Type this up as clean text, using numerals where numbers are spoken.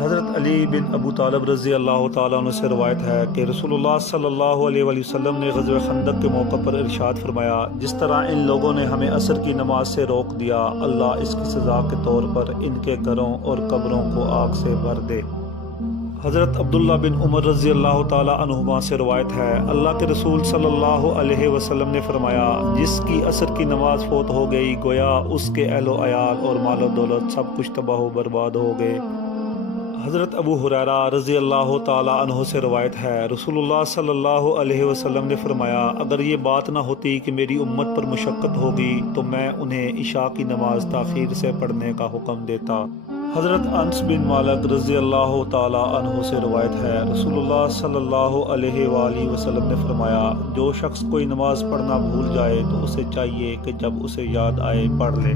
حضرت علی بن ابو طالب رضی اللہ تعالیٰ عنہ سے روایت ہے کہ رسول اللہ صلی اللہ علیہ وآلہ وسلم نے غزوہ خندق کے موقع پر ارشاد فرمایا، جس طرح ان لوگوں نے ہمیں عصر کی نماز سے روک دیا، اللہ اس کی سزا کے طور پر ان کے گھروں اور قبروں کو آگ سے بھر دے۔ حضرت عبداللہ بن عمر رضی اللہ تعالیٰ عنہما سے روایت ہے، اللہ کے رسول صلی اللہ علیہ وسلم نے فرمایا، جس کی عصر کی نماز فوت ہو گئی، گویا اس کے اہل و عیال اور مال و دولت سب کچھ تباہ و برباد ہو گئے۔ حضرت ابو ہریرہ رضی اللہ تعالیٰ عنہ سے روایت ہے، رسول اللہ صلی اللہ علیہ وسلم نے فرمایا، اگر یہ بات نہ ہوتی کہ میری امت پر مشقت ہوگی تو میں انہیں عشاء کی نماز تاخیر سے پڑھنے کا حکم دیتا۔ حضرت انس بن مالک رضی اللہ تعالیٰ عنہ سے روایت ہے، رسول اللہ صلی اللہ علیہ وآلہ وسلم نے فرمایا، جو شخص کوئی نماز پڑھنا بھول جائے تو اسے چاہیے کہ جب اسے یاد آئے پڑھ لے۔